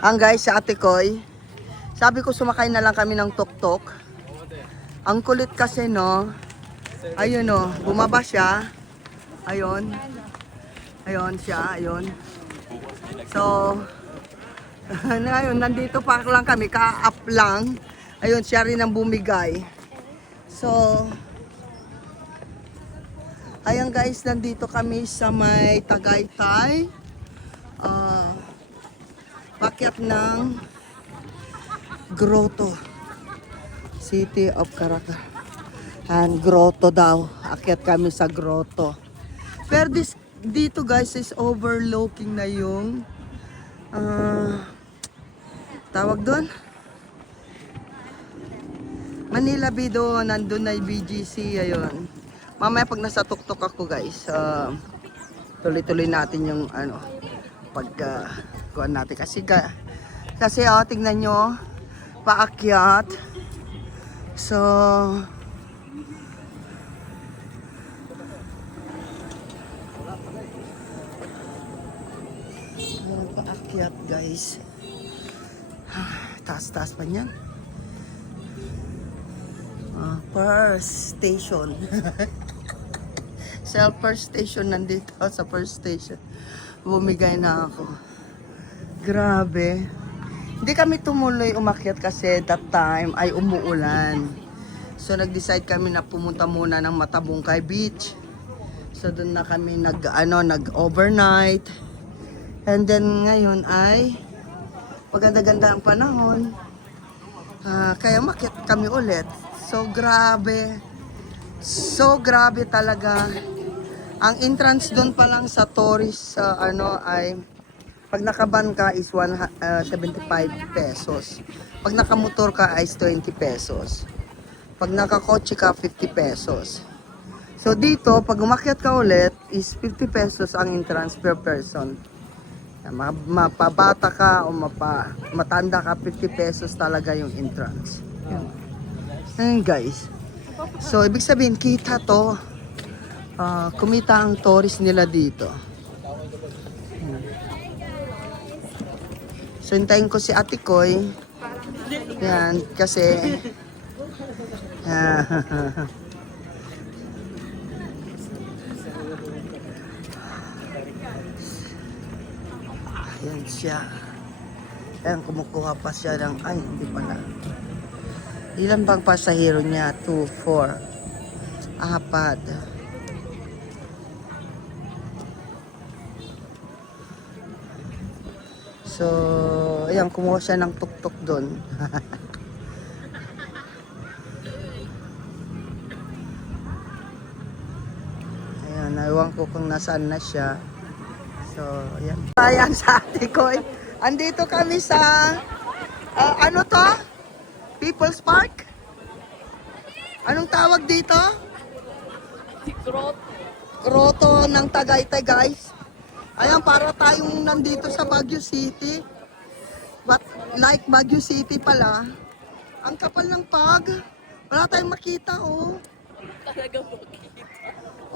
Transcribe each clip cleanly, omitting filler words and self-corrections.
Ang guys, si Ate Koy, sabi ko sumakay na lang kami ng tuk-tuk. Ang kulit kasi no. Ayun no, bumaba siya. Ayun. Ayun siya, ayun. So, ngayon, nandito pa lang kami, ka-up lang. Ayun, siya rin ang bumigay. So, ayan guys, nandito kami sa may Tagaytay. Pakyat ng Grotto. City of Caracal. And Grotto daw. Akyat kami sa Grotto. Pero dito guys is overlooking na yung tawag doon? Manila Bay doon. Nandun na yung BGC. Ayun. Mamaya pag nasa tuktok ako guys, tuloy-tuloy natin yung kuhan natin. Kasi tingnan nyo, paakyat. So, paakyat guys. Taas-taas pa niyan. First station. First station nandito sa first station. Bumigay na ako. Grabe. Hindi kami tumuloy umakyat kasi that time ay umuulan. So nag-decide kami na pumunta muna ng Matabungkay Beach. So doon na kami nag-overnight. And then ngayon ay maganda-ganda ang panahon. Kaya umakyat kami ulit. So grabe. So grabe talaga. Ang entrance doon pa lang sa tourist ay pag nakaban ka is 75 pesos. Pag nakamotor ka is 20 pesos. Pag nakakotse ka 50 pesos. So dito pag umakyat ka ulit is 50 pesos ang entrance per person. Mapabata ka o matanda ka 50 pesos talaga yung entrance. Ayun guys. So ibig sabihin kita to. Kumita ang tourist nila dito. So hintayin ko si Ate Koy. Yan, kasi yan siya. Yan, kumukuha pa siya ng, hindi pala. Ilan bang pasahero niya? 2, 4, 4. So, ayan, kumuha siya ng tuk-tuk doon. Ayan, naiwan ko kung nasaan na siya. So, ayan. Ayan sa Ate Koy. Andito kami sa, ano to? People's Park? Anong tawag dito? Grotto ng Tagaytay guys. Ayan, para tayong nandito sa Baguio City. But like Baguio City pala, ang kapal ng pag. Wala tayong makita, oh. Talaga makita.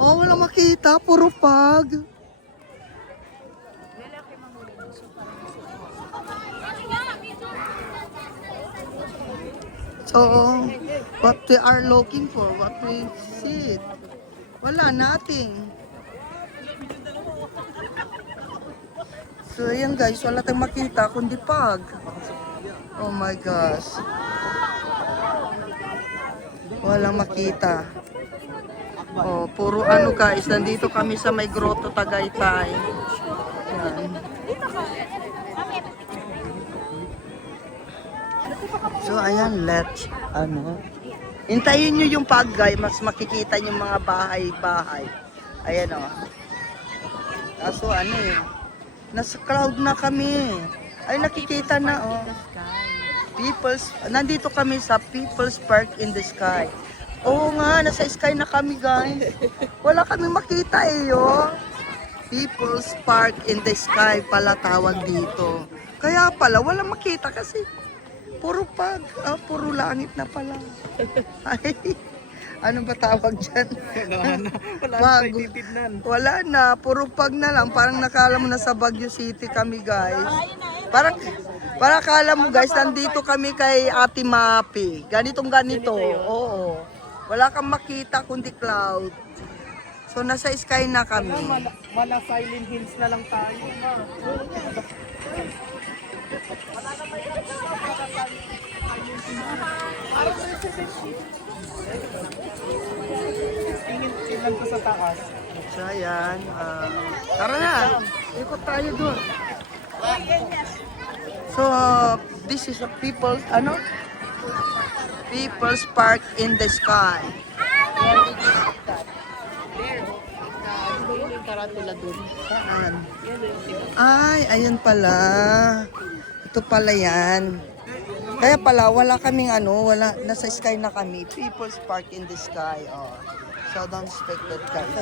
Oh, wala makita. Puro pag. So, what we are looking for, what we see, wala, nothing. So, ayan guys, wala tayong makita kundi pag. Oh my gosh. Walang makita. Oh, puro guys, nandito kami sa may Grotto Tagaytay. Ayan. So, ayan, hintayin nyo yung pag guys, mas makikita yung mga bahay-bahay. Ayan Kaso nasa crowd na kami. Ay, nakikita na, nandito kami sa People's Park in the Sky. Oo nga, nasa sky na kami, guys. Wala kami makita People's Park in the Sky pala tawag dito. Kaya pala, wala makita kasi puro puro langit na pala. Ay, ano ba tawag dyan? Wala na, puro pag na lang. Parang nakala mo na sa Baguio City kami guys. Para kala mo guys, nandito kami kay Ate Mapi. Ganitong ganito. Oo. Wala kang makita kundi cloud. So nasa sky na kami. Mala Silent Hills na lang tayo. Tingin ko sa taas. So ayan. Tara na. Ikot tayo doon. So this is a people's People's Park in the Sky. Saan? Ay, ayun pala. Ito pala yan. Kaya pala, wala kaming nasa sky na kami. People's Park in the Sky. Oh. So, don't expect that, guys.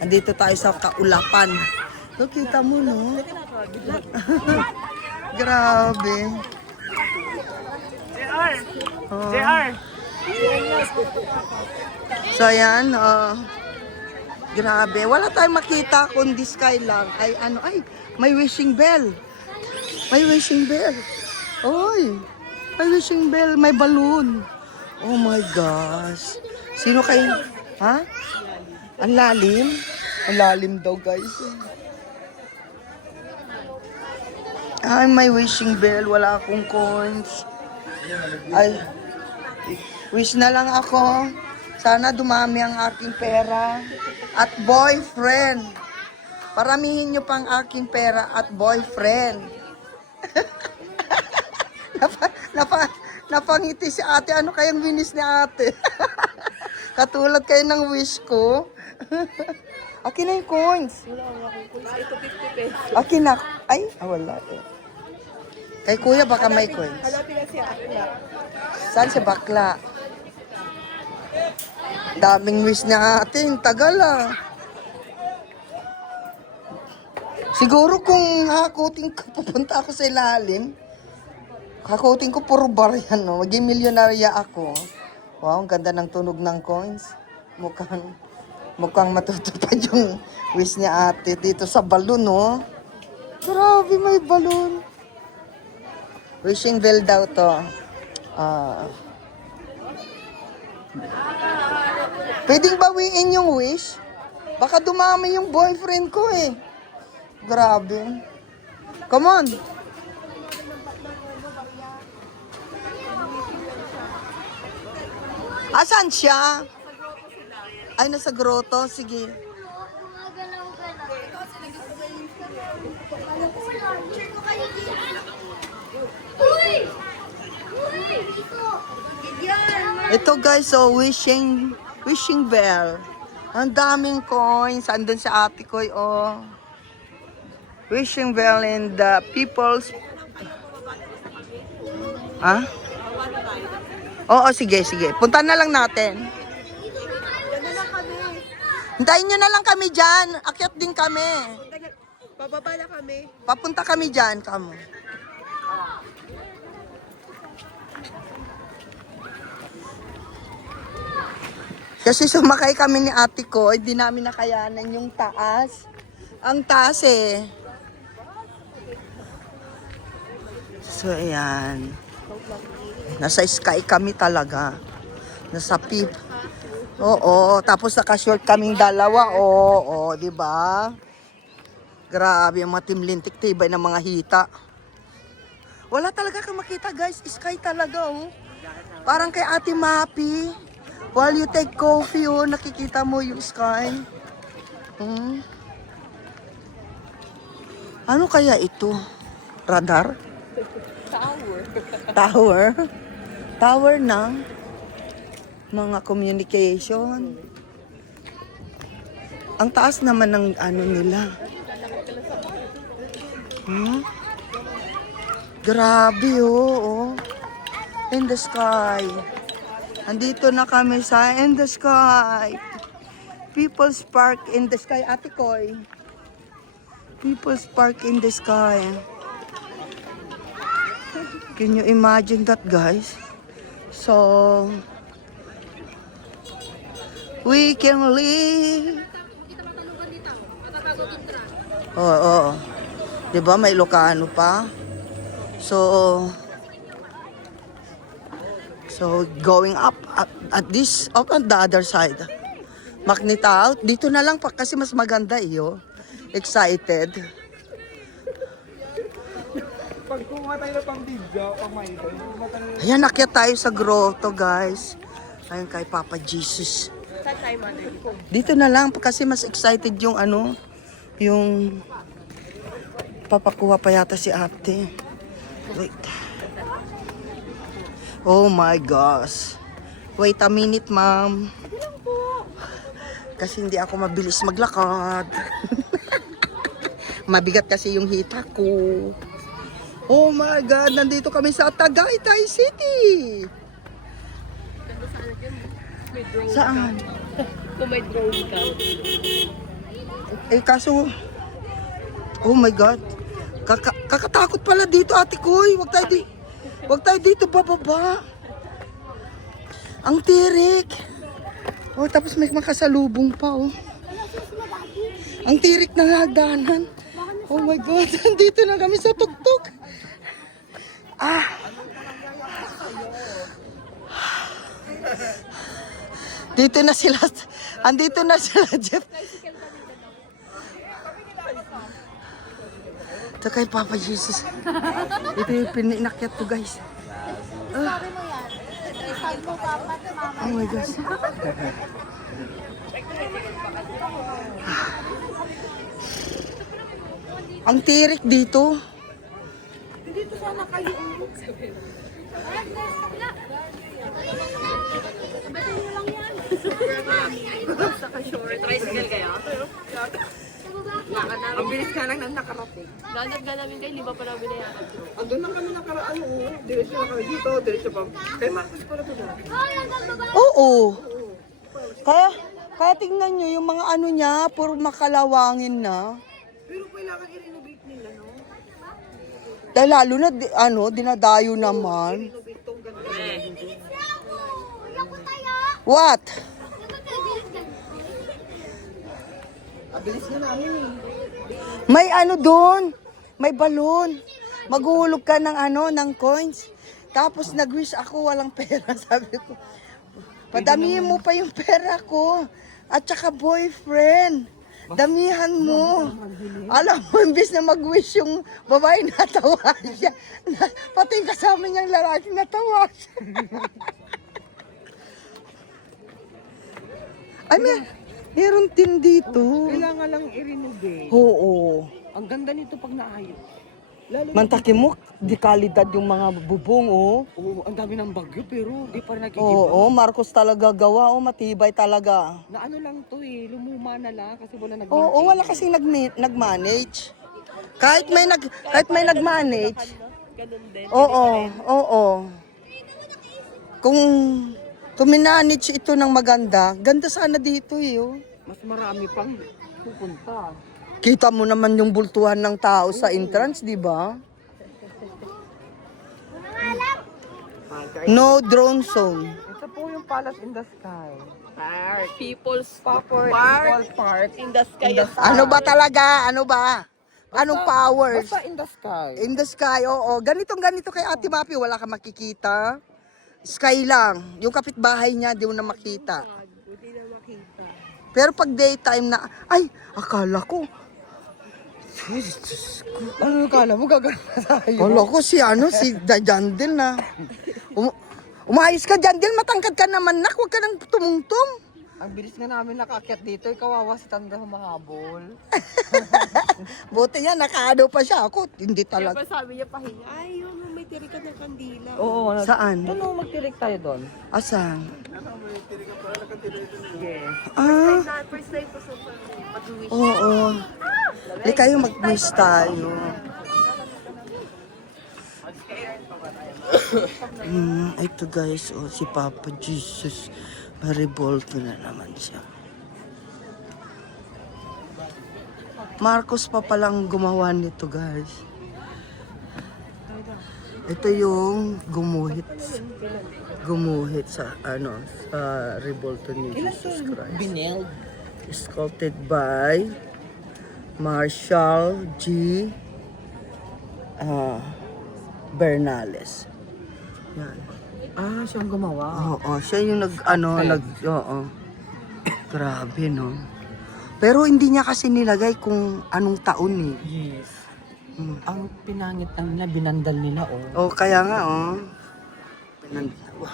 Andito tayo sa kaulapan. So, kita mo, no? Grabe. JR! Oh. JR! So, ayan, grabe. Wala tayong makita kundi sky lang. Ay, may wishing bell. May wishing bell. Oy, may wishing bell, may balloon. Oh my gosh. Sino kayo? Ha? Ang lalim? Ang lalim daw, guys. Ay, may wishing bell. Wala akong coins. Ay, wish na lang ako. Sana dumami ang aking pera at boyfriend. Paramihin nyo pang aking pera at boyfriend. Napangiti si ate. Ano kayang winis ni ate? Katulad kayo ng wish ko. Akin na yung coins. Ito 50 pesos. Akin na. Ay, wala eh. Kay kuya baka may coins. Hanapin na si Akla. Saan si bakla? Daming wish niya atin. Tagal ah. Siguro kung hakutin ko, pupunta ako sa ilalim. Hakutin ko puro bar yan, no? Maging milyonarya ako. Wow, ang ganda ng tunog ng coins. Mukhang matutupad yung wish niya ate dito sa balloon, no? Grabe, may balloon. Wishing bell daw to. Pwedeng bawiin yung wish? Baka dumami yung boyfriend ko eh. Grabe. Come on. Asan siya? Ay, nasa grotto. Sige. Ito guys, so wishing bell. Ang daming coins. Andun sa ate ko, oh. Wishing bell in the people's... Ha? Oo, sige. Punta na lang natin. Hintayin nyo na lang kami dyan. Akyat din kami. Bababa na kami. Papunta kami dyan, kamo. Kasi sumakay kami ni ate ko, hindi namin nakayanan yung taas. Ang taas eh. So, ayan. Nasa sky kami talaga. Nasa peep. Oo, tapos naka-short kaming dalawa. Oo, di ba? Grabe ang mga timlintik, tibay ng mga hita. Wala talaga kang makita, guys. Sky talaga, oh. Parang kay Ate Mapi. While you take coffee, oh, nakikita mo yung sky. Ano kaya ito? Radar? Tower ng mga communication. Ang taas naman ng ano nila. Grabe, oh. In the sky. Andito na kami sa in the sky. People's Park in the sky. Ate Koy. People's Park in the sky. Can you imagine that, guys? So, we can live. Oo. Diba may Ilocano pa? So going up at this up on the other side. Maknita out. Dito na lang pa kasi mas maganda iyo. Excited. Pag kumuha tayo na pang video, pang maito, Ayan, akyat tayo sa grotto, guys. Ayun kay Papa Jesus. saan tayo mother? Dito na lang kasi mas excited yung ano, yung papakuha pa yata si ate. Wait. Oh my gosh. Wait a minute, ma'am. Kasi hindi ako mabilis maglakad. Mabigat kasi yung hita ko. Oh my God, nandito kami sa Tagaytay City. May drone. Saan? Kung may drone ka. Eh kaso, oh my God. Kakatakot pala dito, ate Koy. Wag tayo dito bababa. Ang tirik. Oh, tapos may makasalubong pa, oh. Ang tirik ng hagdanan. Oh my God, andito na kami sa tuktok. Ah. Dito na sila. Andito na sila, Jeff. Ito kay Papa Jesus. Ito yung pininakyat ko, guys. Sabi mo yan. Sabi mo, Papa, Mama. Oh my gosh. Ang tirik dito. Dito sana kayo. Saka short. Tricycle kayo? Ang bilis ka lang nang nakarating. Ganap ka namin kayo, di ba pa namin nayakan? Andun lang kami nakaraan. Diretso na kami dito. Diretso pa. Kay Marcos pala ito na. Oo. Kaya tingnan nyo yung mga ano niya, puro makalawangin na. Pero kailangan i-renovate nila, no? Dahil lalo na, dinadayo naman. Renovate tong ganda. What? Abilis na namin eh. May ano doon, may balon. Maghuhulog ka ng coins. Tapos nag-wish ako, walang pera. Sabi ko, padamihin mo pa yung pera ko. At saka boyfriend. Damihan mo. Alam mo, imbis na mag-wish yung babae, natawa siya. Pati yung kasama niyang lalaki, natawa siya. Ay, meron din dito. Kailangan lang i-renovate. Oo. Ang ganda nito pag naayos. Lalo Mantaki mo, di kalidad yung mga bubong, oh. Oo, ang dami ng bagyo pero di pa nagigiba. Oo, Marcos talaga gawa, oh, matibay talaga. Na ano lang to eh, lumuma na lang kasi wala nag Oo, wala kasing nag-manage. Kahit may nag-manage. Ganun din. Oo. Kung minanage ito ng maganda, ganda sana dito, eh, oh. Mas marami pang pupunta. Kita mo naman yung bultuhan ng tao sa entrance, di ba? No drone zone. Ito po yung Palace in the Sky. Park. People's Park. Park. in the sky. Ano ba talaga? Ano ba? Anong powers? Basta in the sky. In the sky, oo. Ganito kay Ate Mapi, wala ka makikita. Sky lang. Yung kapitbahay niya, di mo na makita. Hindi na makita. Pero pag daytime na, ay, akala ko. Ano kala mo gagawin na tayo? Akala ko si Jandel na. Umayos ka, Jandel. Matangkad ka naman, nak. Huwag ka nang tumungtong. Ang bilis nga namin nakakyat dito, kawawa si Tanda humahabol. Buti niya, nakaano pa siya. Ako, hindi Kaya talaga. pa sabi niya pahinga, ay, yung may tirikan ng kandila. Oo. Saan? Ano magtirik tayo doon? Asan? Yes. Ah, First time ko sa pag-wish. oo. Hindi kayo mag-wish tayo. Ito guys, oh, si Papa Jesus. Maribolto na naman siya. Marcos pa palang gumawa nito guys. Ito yung gumuhit sa sa revolto ni Jesus Christ. Bineld. Sculpted by Marshall G. Bernales. Yan. Ah, siyang gumawa. Oo, siya yung oo. Grabe, no? Pero hindi niya kasi nilagay kung anong taon eh. Yes. Mm. Ang pinangit lang nila, binandal nila, oh. Oh, kaya nga, oh.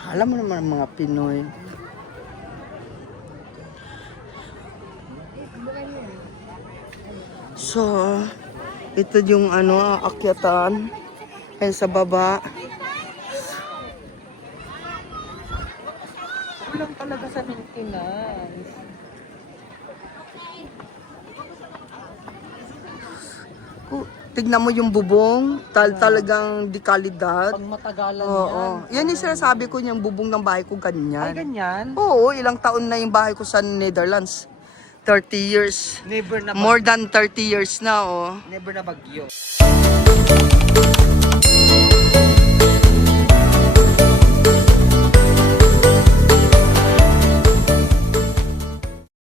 Alam mo naman ang mga Pinoy. So, ito yung akyatan. Ayan sa baba. Kulang talaga sa maintenance. Tignan mo yung bubong, talagang di kalidad. Pag matagalan Oo. Yan yung sinasabi ko, yung bubong ng bahay ko Ay, ganyan. ganyan. Oo, ilang taon na yung bahay ko sa Netherlands. 30 years. Never na More than 30 years na, oh. Never na bagyo.